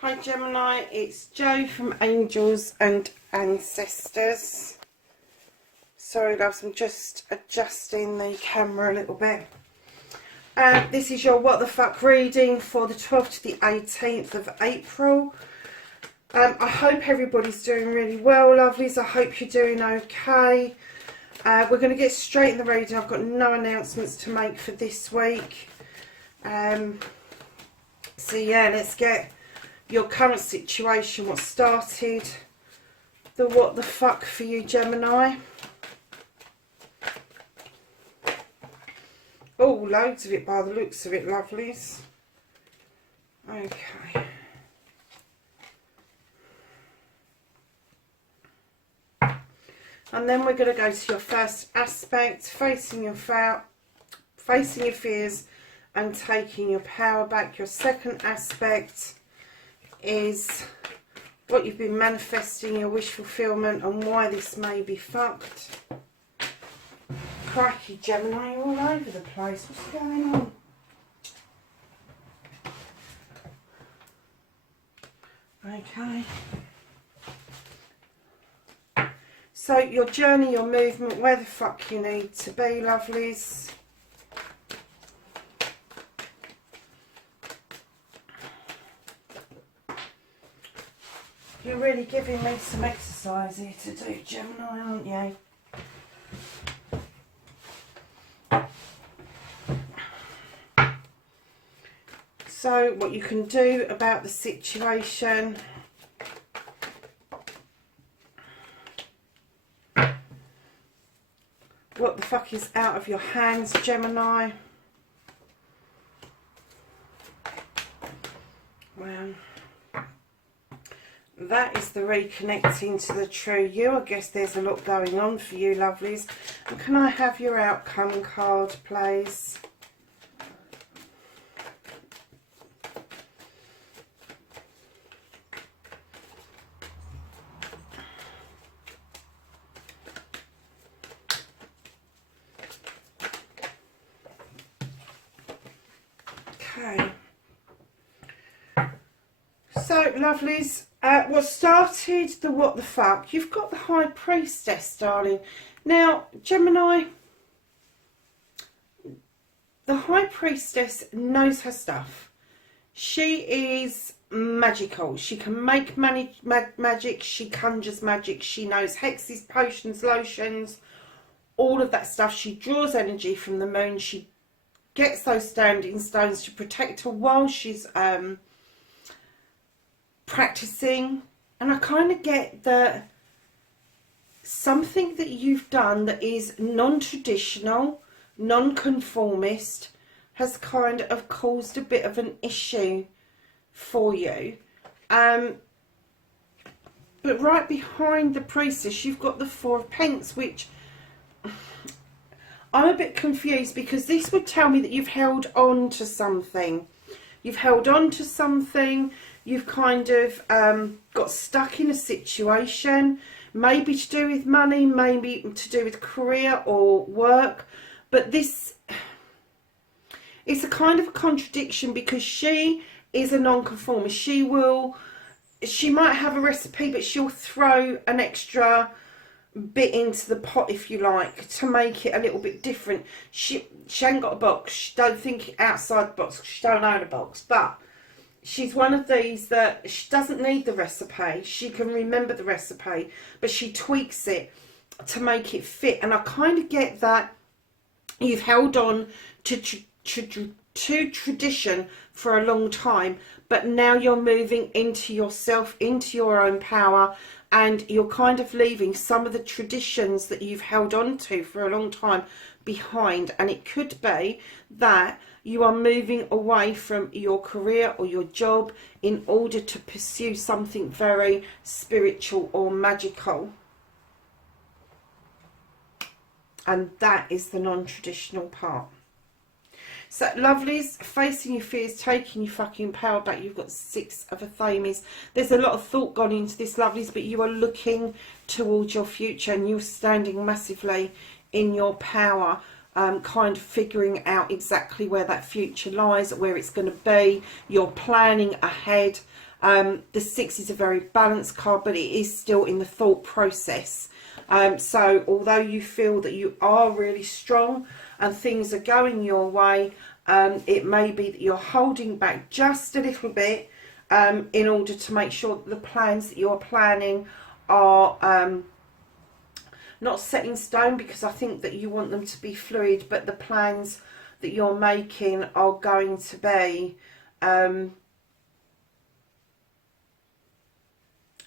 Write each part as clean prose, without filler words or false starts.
Hi Gemini, it's Jo from Angels and Ancestors. Sorry loves, I'm just adjusting the camera a little bit. This is your what the fuck reading for the 12th to the 18th of April. I hope everybody's doing really well, lovelies. I hope you're doing okay. We're going to get straight in the reading. I've got no announcements to make for this week. So yeah, let's get your current situation, what started the what the fuck for you, Gemini. Oh, loads of it by the looks of it, lovelies. Okay. And then we're going to go to your first aspect, facing your fears and taking your power back. Your second aspect is what you've been manifesting, your wish fulfillment, and why this may be fucked. Crikey, Gemini, you're all over the place. What's going on? Okay. So your journey, your movement, where the fuck you need to be, lovelies. You're really giving me some exercise here to do, Gemini, aren't you? So what you can do about the situation. What the fuck is out of your hands, Gemini? Well, that is the reconnecting to the true you. I guess there's a lot going on for you, lovelies. And can I have your outcome card, please? Okay. So, lovelies, what started the what the fuck? You've got the High Priestess, darling. Now, Gemini, the High Priestess knows her stuff. She is magical. She can make magic. She conjures magic. She knows hexes, potions, lotions, all of that stuff. She draws energy from the moon. She gets those standing stones to protect her while she's practicing. And I kind of get that something that you've done that is non-traditional, non-conformist has kind of caused a bit of an issue for you. But right behind the priestess, you've got the Four of Pentacles, which I'm a bit confused, because this would tell me that you've held on to something. You've held on to something. You've kind of got stuck in a situation, maybe to do with money, maybe to do with career or work. But this, it's a kind of a contradiction, because she is a non-conformist. She might have a recipe, but she'll throw an extra bit into the pot, if you like, to make it a little bit different. She ain't got a box. She don't think outside the box. She don't own a box. But she's one of these that she doesn't need the recipe. She can remember the recipe, but she tweaks it to make it fit. And I kind of get that you've held on to tradition for a long time, but now you're moving into yourself, into your own power, and you're kind of leaving some of the traditions that you've held on to for a long time behind. And it could be that you are moving away from your career or your job in order to pursue something very spiritual or magical. And that is the non-traditional part. So, lovelies, facing your fears, taking your fucking power back. You've got Six of Athames. There's a lot of thought gone into this, lovelies, but you are looking towards your future, and you're standing massively in your power, kind of figuring out exactly where that future lies, where it's going to be. You're planning ahead. The 6 is a very balanced card, but it is still in the thought process. So although you feel that you are really strong and things are going your way, it may be that you're holding back just a little bit in order to make sure that the plans that you're planning are not set in stone, because I think that you want them to be fluid, but the plans that you're making are going to be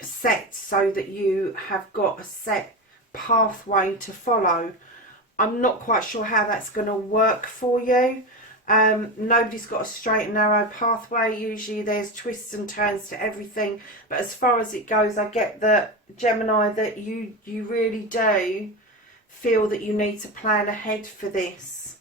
set so that you have got a set pathway to follow. I'm not quite sure how that's going to work for you. Nobody's got a straight and narrow pathway. Usually there's twists and turns to everything, but as far as it goes, I get that, Gemini, that you really do feel that you need to plan ahead for this.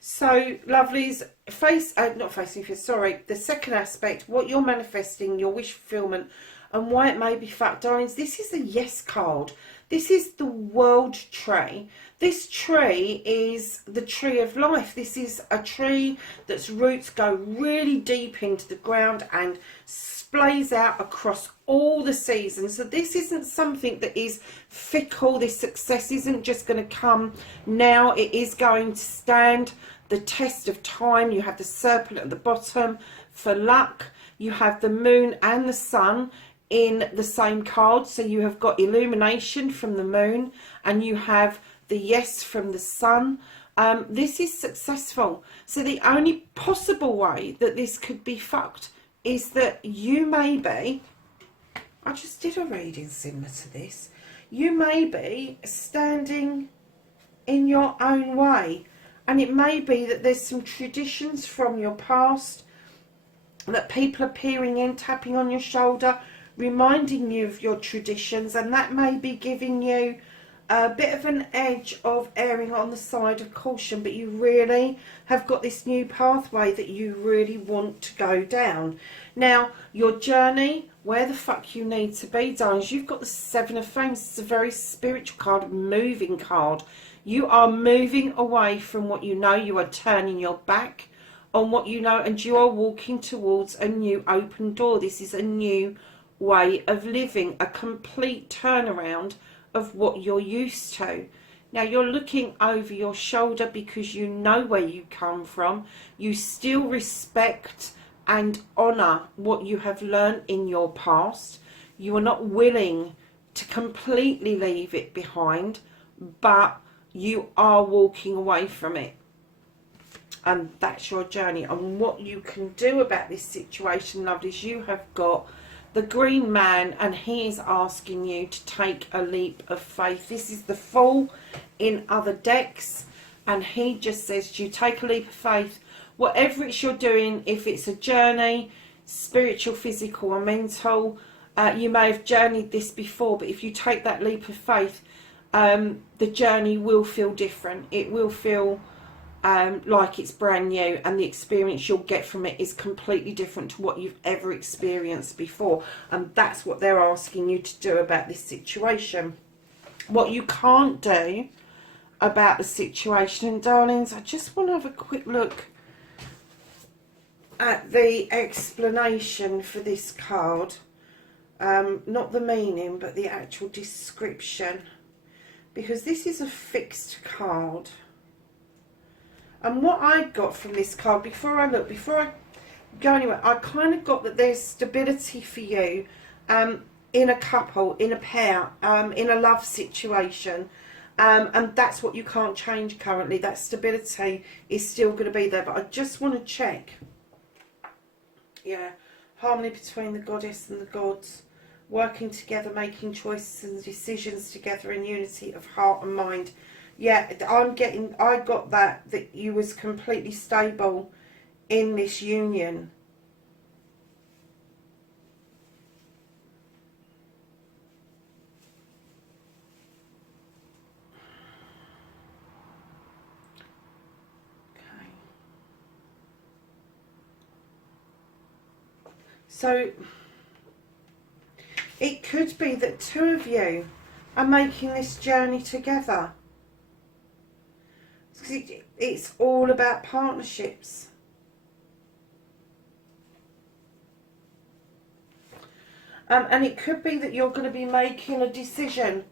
So lovelies, the second aspect, what you're manifesting, your wish fulfillment, and why it may be fucked, darlings, this is a yes card. This is the world tree. This tree is the tree of life. This is a tree that's roots go really deep into the ground and splays out across all the seasons. So this isn't something that is fickle. This success isn't just going to come now. It is going to stand the test of time. You have the serpent at the bottom for luck. You have the moon and the sun in the same card, so you have got illumination from the moon and you have the yes from the sun. This is successful. So the only possible way that this could be fucked is that you may be, I just did a reading similar to this, you may be standing in your own way, and it may be that there's some traditions from your past that people are peering in, tapping on your shoulder, reminding you of your traditions, and that may be giving you a bit of an edge of erring on the side of caution, but you really have got this new pathway that you really want to go down. Now, your journey, where the fuck you need to be, darlings, you've got the 7 of Flames. It's a very spiritual card, moving card. You are moving away from what you know. You are turning your back on what you know, and you are walking towards a new open door. This is a new way of living, a complete turnaround of what you're used to. Now you're looking over your shoulder because you know where you come from. You still respect and honour what you have learned in your past. You are not willing to completely leave it behind, but you are walking away from it. And that's your journey. And what you can do about this situation, lovelies, you have got the Green Man, and he is asking you to take a leap of faith. This is the Fool in other decks, and he just says to you, take a leap of faith. Whatever it's you're doing, if it's a journey, spiritual, physical or mental, you may have journeyed this before, but if you take that leap of faith, the journey will feel different. It will feel like it's brand new, and the experience you'll get from it is completely different to what you've ever experienced before. And that's what they're asking you to do about this situation. What you can't do about the situation, and darlings, I just want to have a quick look at the explanation for this card. Not the meaning, but the actual description, because this is a fixed card. And what I got from this card, before I go anywhere, I kind of got that there's stability for you in a couple, in a pair, in a love situation. And that's what you can't change currently. That stability is still going to be there. But I just want to check. Yeah, harmony between the goddess and the gods. Working together, making choices and decisions together in unity of heart and mind. Yeah, I got that you was completely stable in this union. Okay. So it could be that 2 of you are making this journey together. It's all about partnerships. And it could be that you're going to be making a decision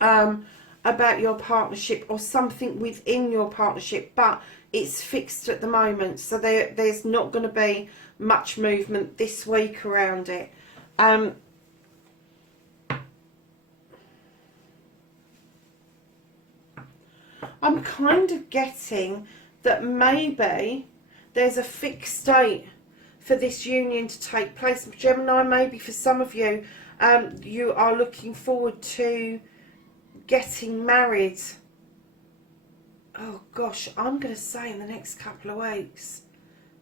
about your partnership or something within your partnership, but it's fixed at the moment, so there's not going to be much movement this week around it. I'm kind of getting that maybe there's a fixed date for this union to take place. Gemini, maybe for some of you, you are looking forward to getting married. Oh gosh, I'm going to say in the next couple of weeks.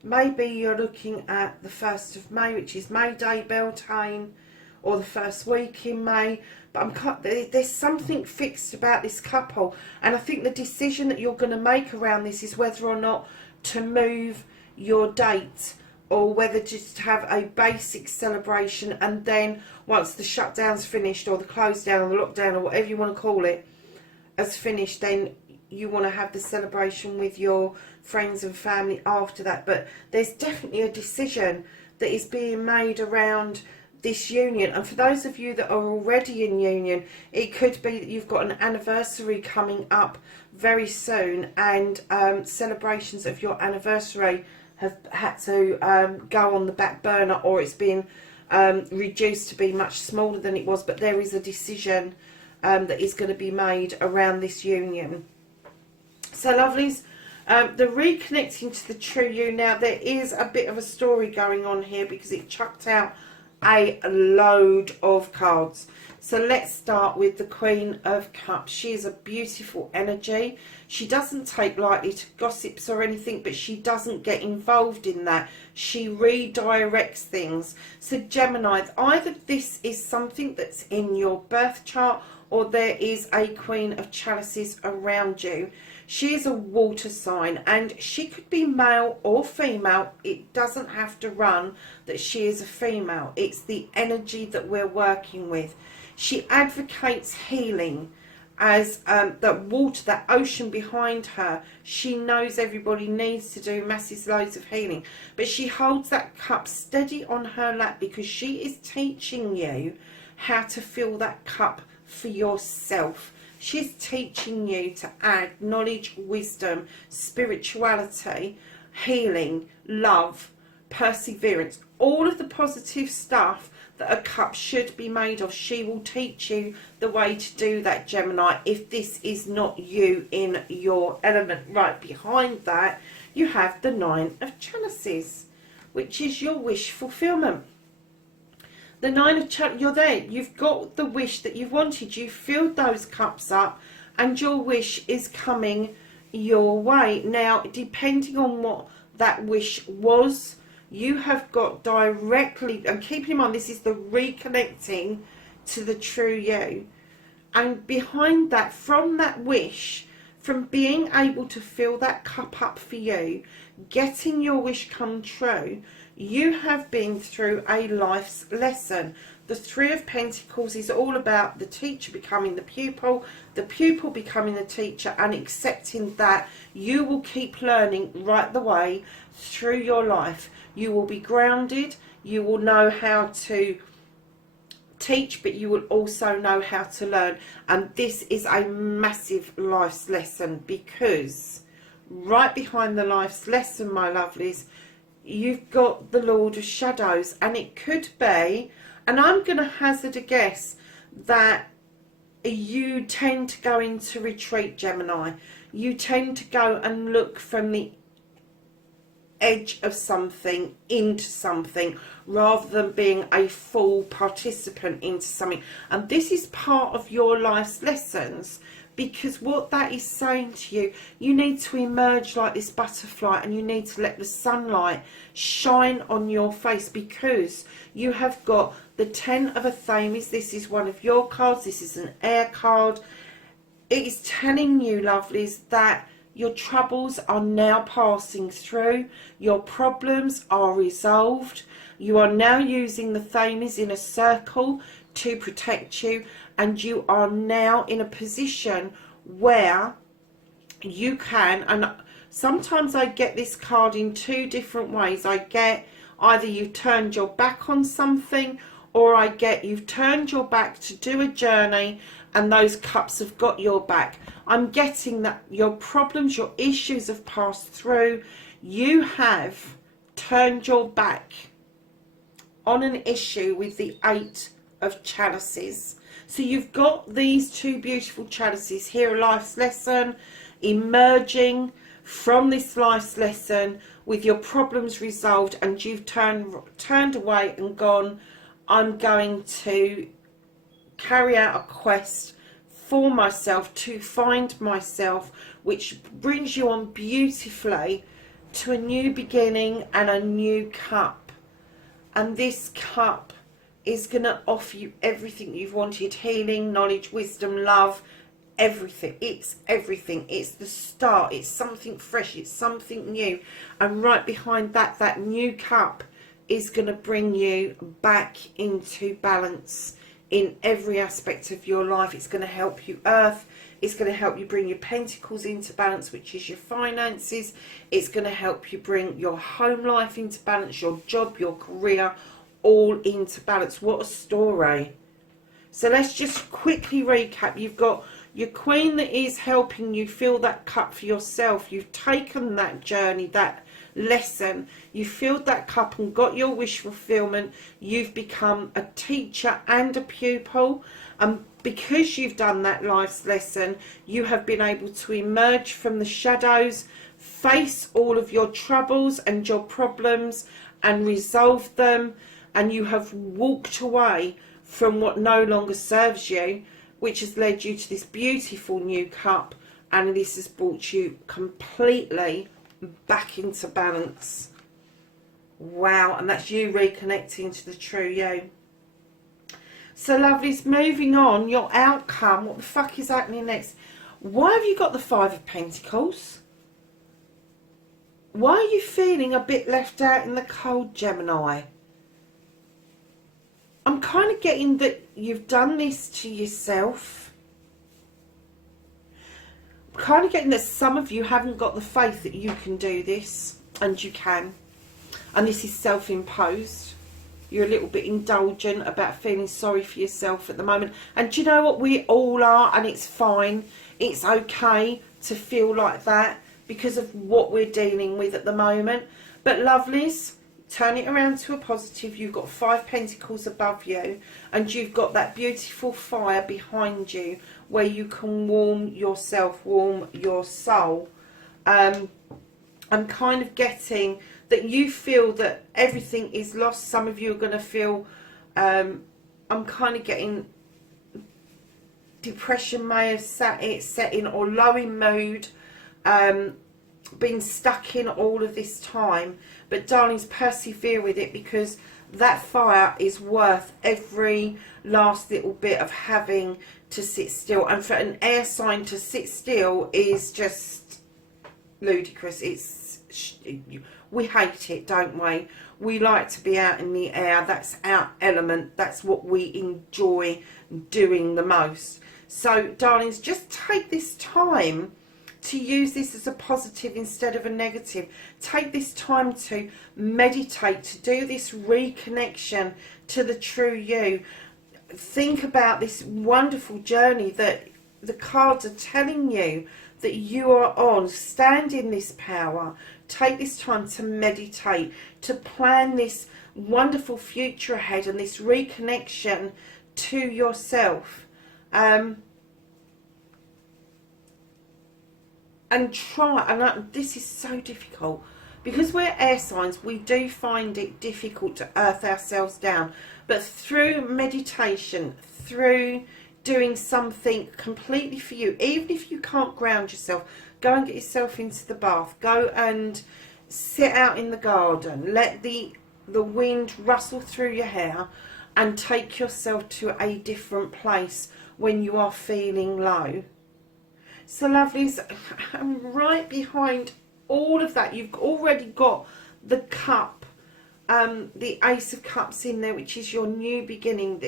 Maybe you're looking at the 1st of May, which is May Day, Beltane, or the first week in May. But there's something fixed about this couple, and I think the decision that you're going to make around this is whether or not to move your date, or whether just to have a basic celebration, and then once the shutdown's finished, or the close down, or the lockdown, or whatever you want to call it, has finished, then you want to have the celebration with your friends and family after that. But there's definitely a decision that is being made around this union. And for those of you that are already in union, it could be that you've got an anniversary coming up very soon, and celebrations of your anniversary have had to go on the back burner, or it's been reduced to be much smaller than it was. But there is a decision that is going to be made around this union. So lovelies, the reconnecting to the true you. Now there is a bit of a story going on here because it chucked out a load of cards. So let's start with the Queen of Cups. She is a beautiful energy. She doesn't take lightly to gossips or anything, but she doesn't get involved in that. She redirects things. So Gemini, either this is something that's in your birth chart, or there is a Queen of Chalices around you. She is a water sign, and she could be male or female. It doesn't have to run that she is a female. It's the energy that we're working with. She advocates healing as that water, that ocean behind her. She knows everybody needs to do massive loads of healing, but she holds that cup steady on her lap because she is teaching you how to fill that cup for yourself. She's teaching you to add knowledge, wisdom, spirituality, healing, love, perseverance, all of the positive stuff that a cup should be made of. She will teach you the way to do that, Gemini, if this is not you in your element. Right behind that, you have the Nine of Chalices, which is your wish fulfillment. The Nine of Chalices, you're there. You've got the wish that you've wanted. You've filled those cups up, and your wish is coming your way. Now, depending on what that wish was, you have got directly, and keep in mind, this is the reconnecting to the true you. And behind that, from that wish, from being able to fill that cup up for you, getting your wish come true, you have been through a life's lesson. The Three of Pentacles is all about the teacher becoming the pupil becoming the teacher, and accepting that you will keep learning right the way through your life. You will be grounded, you will know how to teach, but you will also know how to learn. And this is a massive life's lesson, because right behind the life's lesson, my lovelies, you've got the Lord of Shadows. And it could be, and I'm going to hazard a guess, that you tend to go into retreat, Gemini. You tend to go and look from the edge of something into something, rather than being a full participant into something. And this is part of your life's lessons, because what that is saying to you, you need to emerge like this butterfly, and you need to let the sunlight shine on your face, because you have got the Ten of Athames. This is one of your cards. This is an air card. It is telling you, lovelies, that your troubles are now passing through. Your problems are resolved. You are now using the Thames in a circle to protect you, and you are now in a position where you can, and sometimes I get this card in two different ways. I get Either you've turned your back on something, or I get you've turned your back to do a journey and those cups have got your back. I'm getting that your problems, your issues have passed through. You have turned your back on an issue with the 8 of chalices. So you've got these 2 beautiful chalices here, a life's lesson, emerging from this life's lesson with your problems resolved, and you've turned away and gone, I'm going to carry out a quest for myself to find myself, which brings you on beautifully to a new beginning and a new cup. And this cup is going to offer you everything you've wanted: healing, knowledge, wisdom, love, everything. It's everything. It's the start. It's something fresh. It's something new. And right behind that, that new cup is going to bring you back into balance in every aspect of your life. It's going to help you earth. It's going to help you bring your pentacles into balance, which is your finances. It's going to help you bring your home life into balance, your job, your career, all into balance. What a story. So let's just quickly recap. You've got your queen that is helping you fill that cup for yourself. You've taken that journey, that lesson, you filled that cup and got your wish fulfillment. You've become a teacher and a pupil, and because you've done that life's lesson, you have been able to emerge from the shadows, face all of your troubles and your problems and resolve them, and you have walked away from what no longer serves you, which has led you to this beautiful new cup, and this has brought you completely back into balance. Wow. And that's you reconnecting to the true you. So lovelies, moving on, your outcome. What the fuck is happening next? Why have you got the 5 of Pentacles? Why are you feeling a bit left out in the cold, Gemini? I'm kind of getting that you've done this to yourself. Kind of getting that some of you haven't got the faith that you can do this, and you can, and this is self-imposed. You're a little bit indulgent about feeling sorry for yourself at the moment, and do you know what, we all are, and it's fine. It's okay to feel like that because of what we're dealing with at the moment. But lovelies, turn it around to a positive. You've got 5 Pentacles above you, and you've got that beautiful fire behind you where you can warm yourself, warm your soul. I'm kind of getting that you feel that everything is lost. Some of you are going to feel, I'm kind of getting depression may have set in, or low in mood, been stuck in all of this time. But darlings, persevere with it, because that fire is worth every last little bit of having to sit still. And for an air sign to sit still is just ludicrous. We hate it, don't we? We like to be out in the air. That's our element. That's what we enjoy doing the most. So darlings, just take this time to use this as a positive instead of a negative. Take this time to meditate, to do this reconnection to the true you. Think about this wonderful journey that the cards are telling you that you are on. Stand in this power. Take this time to meditate, to plan this wonderful future ahead and this reconnection to yourself. And try, and this is so difficult, because we're air signs, we do find it difficult to earth ourselves down. But through meditation, through doing something completely for you, even if you can't ground yourself, go and get yourself into the bath, go and sit out in the garden, let the wind rustle through your hair, and take yourself to a different place when you are feeling low. So lovelies, right behind all of that, you've already got the cup, the Ace of Cups in there, which is your new beginning,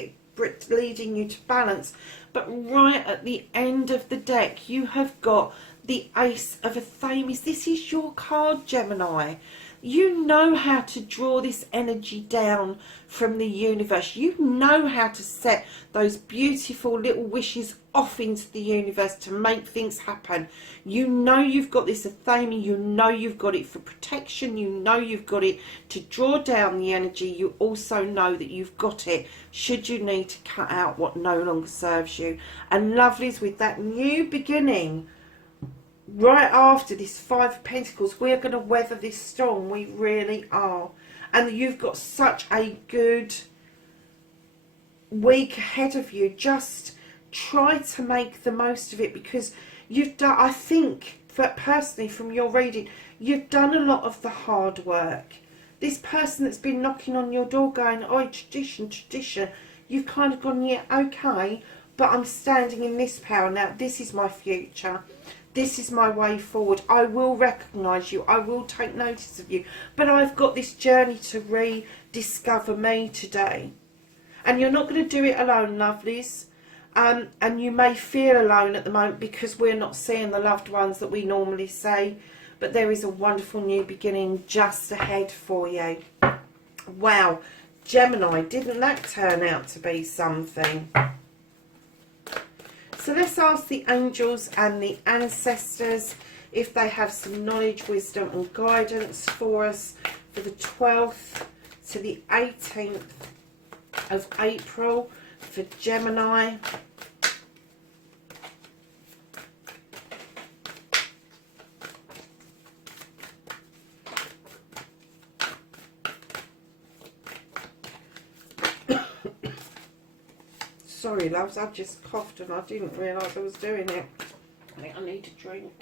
leading you to balance. But right at the end of the deck, you have got the Ace of Athames. This is your card, Gemini. You know how to draw this energy down from the universe. You know how to set those beautiful little wishes off into the universe to make things happen. You know you've got this athame. You know you've got it for protection. You know you've got it to draw down the energy. You also know that you've got it should you need to cut out what no longer serves you. And lovelies, with that new beginning, right after this Five of Pentacles, we're going to weather this storm. We really are. And you've got such a good week ahead of you. Just try to make the most of it, because you've done, I think, personally from your reading, you've done a lot of the hard work. This person that's been knocking on your door going, oh, tradition, tradition, you've kind of gone, yeah, okay, but I'm standing in this power now. This is my future. This is my way forward. I will recognise you. I will take notice of you. But I've got this journey to rediscover me today. And you're not going to do it alone, lovelies. And you may feel alone at the moment because we're not seeing the loved ones that we normally see. But there is a wonderful new beginning just ahead for you. Wow. Gemini, didn't that turn out to be something? So let's ask the angels and the ancestors if they have some knowledge, wisdom and guidance for us for the 12th to the 18th of April for Gemini. Sorry, loves, I just coughed and I didn't realise I was doing it. I think I need a drink.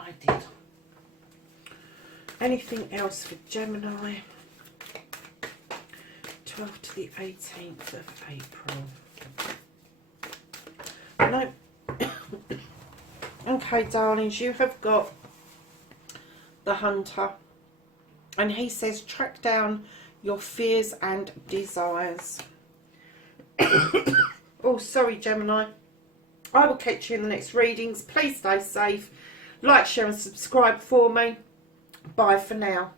I did. Anything else for Gemini? 12th to the 18th of April. No. Okay, darlings, you have got the Hunter. And he says, track down your fears and desires. Oh, sorry, Gemini. I will catch you in the next readings. Please stay safe. Like, share and subscribe for me. Bye for now.